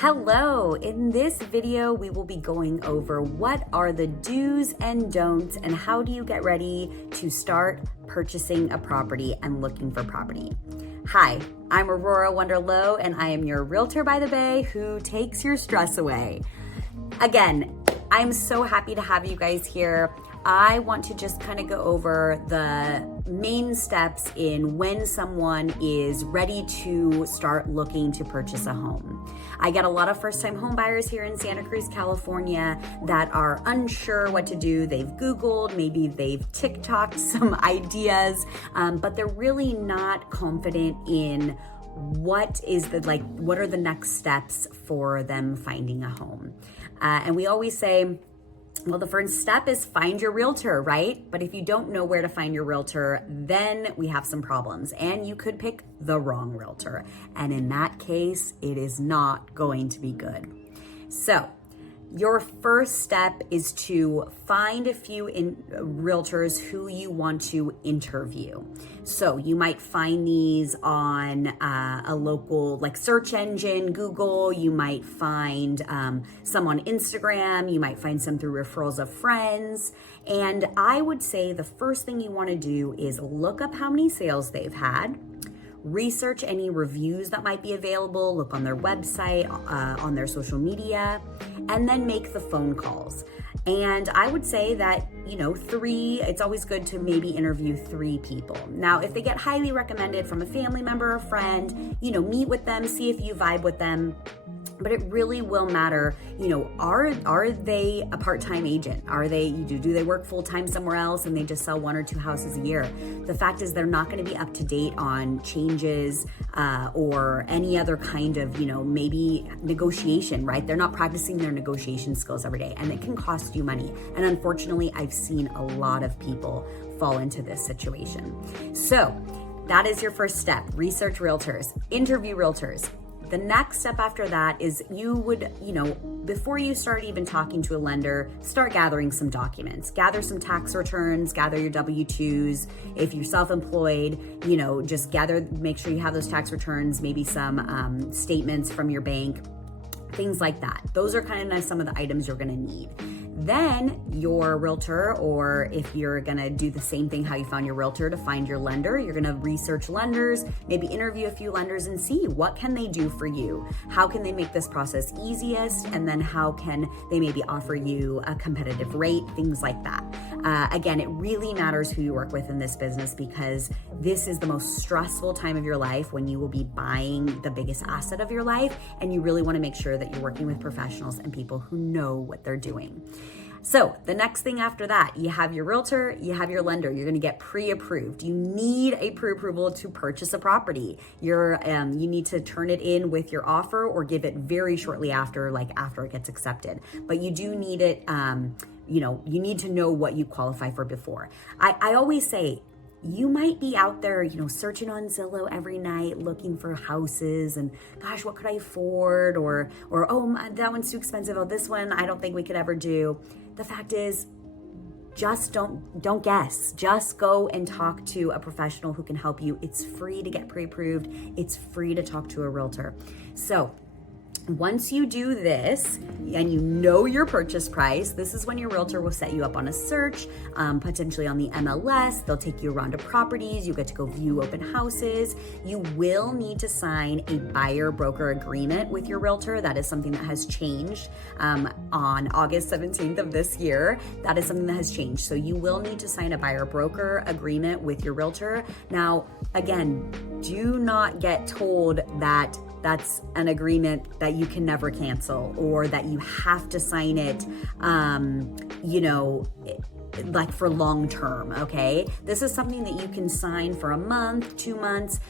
Hello, in this video we will be going over what are the do's and don'ts and how do you get ready to start purchasing a property and looking for property. Hi, I'm Aurora Wonderlow and I am your realtor by the bay who takes your stress away. Again, I'm so happy to have you guys here. I want to just kind of go over the main steps in when someone is ready to start looking to purchase a home. I get a lot of first-time home buyers here in Santa Cruz, California that are unsure what to do. They've Googled, maybe they've TikToked some ideas, but they're really not confident in what are the next steps for them finding a home. And we always say, well, the first step is find your realtor, right? But if you don't know where to find your realtor, then we have some problems and you could pick the wrong realtor. And in that case, it is not going to be good. So your first step is to find a few realtors who you want to interview. So you might find these on a local search engine, Google. You might find some on Instagram. You might find some through referrals of friends. And I would say the first thing you want to do is look up how many sales they've had. Research any reviews that might be available, look on their website, on their social media, and then make the phone calls. And I would say that, it's always good to maybe interview 3 people. Now, if they get highly recommended from a family member or friend, meet with them, see if you vibe with them. But it really will matter, are they a part-time agent? Do they work full-time somewhere else and they just sell 1 or 2 houses a year? The fact is they're not going to be up to date on changes or any other kind of, maybe negotiation, right? They're not practicing their negotiation skills every day and it can cost you money. And unfortunately, I've seen a lot of people fall into this situation. So that is your first step. Research realtors, interview realtors. The next step after that is you would, before you start even talking to a lender, start gathering some documents. Gather some tax returns, gather your W-2s. If you're self-employed, just make sure you have those tax returns, maybe some statements from your bank, things like that. Those are kind of some of the items you're gonna need. Then your realtor, or if you're gonna do the same thing how you found your realtor to find your lender, you're gonna research lenders, maybe interview a few lenders and see what can they do for you? How can they make this process easiest? And then how can they maybe offer you a competitive rate, things like that. Again, it really matters who you work with in this business because this is the most stressful time of your life when you will be buying the biggest asset of your life. And you really wanna make sure that you're working with professionals and people who know what they're doing. So the next thing after that, you have your realtor, you have your lender, you're gonna get pre-approved. You need a pre-approval to purchase a property. You need to turn it in with your offer or give it very shortly after, after it gets accepted. But you do need it, you need to know what you qualify for before. I always say, you might be out there, searching on Zillow every night, looking for houses and gosh, what could I afford? Or oh, that one's too expensive. Oh, this one, I don't think we could ever do. The fact is, just don't guess. Just go and talk to a professional who can help you. It's free to get pre-approved. It's free to talk to a realtor. So once you do this and you know your purchase price, this is when your realtor will set you up on a search, potentially on the MLS. They'll take you around to properties. You get to go view open houses. You will need to sign a buyer broker agreement with your realtor. That is something that has changed on August 17th of this year. That is something that has changed. So you will need to sign a buyer broker agreement with your realtor. Now, again, do not get told that that's an agreement that you can never cancel or that you have to sign it, for long term, okay? This is something that you can sign for a month, 2 months,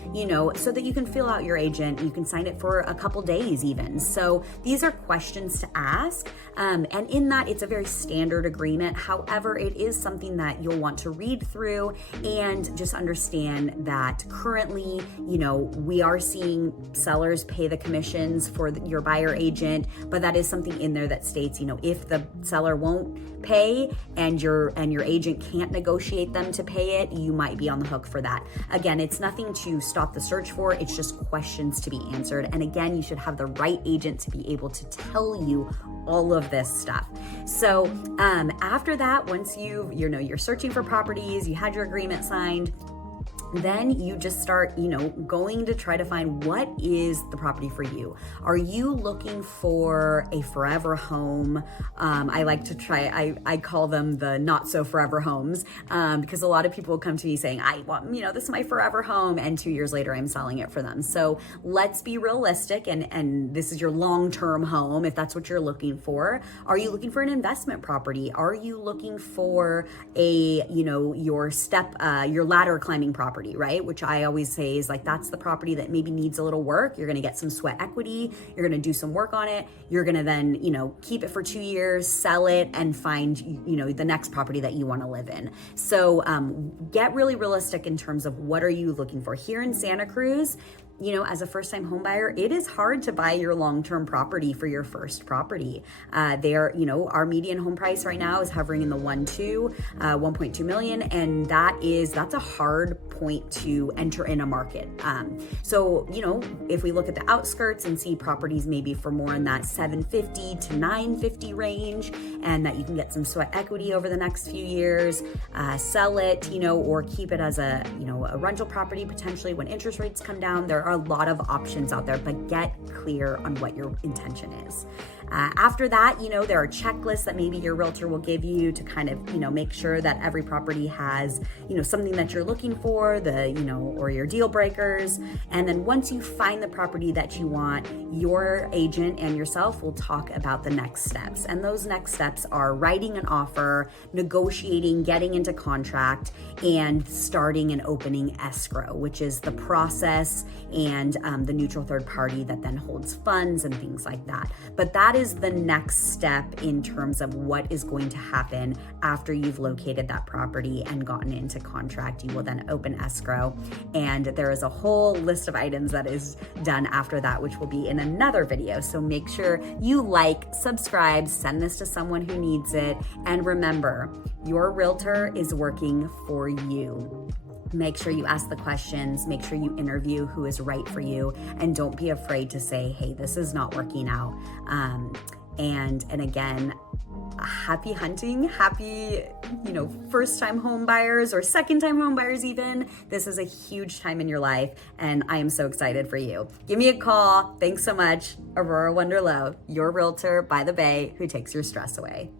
so that you can fill out your agent. You can sign it for a couple days even. So these are questions to ask. And in that, it's a very standard agreement. However, it is something that you'll want to read through and just understand that currently, we are seeing sellers pay the commissions for your buyer agent, but that is something in there that states, if the seller won't pay and and your agent can't negotiate them to pay it, you might be on the hook for that. Again, it's nothing to stop the search for, it's just questions to be answered. And again, you should have the right agent to be able to tell you all of this stuff. So after that, once you're searching for properties, you had your agreement signed, then you just start, going to try to find what is the property for you. Are you looking for a forever home? I like to I call them the not so forever homes, because a lot of people come to me saying, I want, this is my forever home. And 2 years later, I'm selling it for them. So let's be realistic. And this is your long-term home, if that's what you're looking for. Are you looking for an investment property? Are you looking for your ladder climbing property? Right? Which I always say is like, that's the property that maybe needs a little work. You're going to get some sweat equity. You're going to do some work on it. You're going to then, keep it for 2 years, sell it, and find, the next property that you want to live in. So get really realistic in terms of what are you looking for. Here in Santa Cruz, as a first-time home buyer, it is hard to buy your long-term property for your first property. Our median home price right now is hovering in the 1.2 million, and that's a hard point to enter in a market. So if we look at the outskirts and see properties maybe for more in that 750 to 950 range, and that you can get some sweat equity over the next few years, sell it, or keep it as a rental property potentially when interest rates come down. There are a lot of options out there, but get clear on what your intention is. After that, there are checklists that maybe your realtor will give you to kind of, make sure that every property has, something that you're looking for, or your deal breakers. And then once you find the property that you want, your agent and yourself will talk about the next steps. And those next steps are writing an offer, negotiating, getting into contract, and starting and opening escrow, which is the process and the neutral third party that then holds funds and things like that. But that is the next step in terms of what is going to happen after you've located that property and gotten into contract. You will then open escrow, and there is a whole list of items that is done after that, which will be in another video. So make sure you subscribe, send this to someone who needs it, and remember, your realtor is working for you. Make sure you ask the questions, make sure you interview who is right for you, and don't be afraid to say, hey, this is not working out. And again, happy hunting, happy, first-time home buyers or second-time home buyers even. This is a huge time in your life, and I am so excited for you. Give me a call. Thanks so much. Aurora Wonderlow, your realtor by the bay who takes your stress away.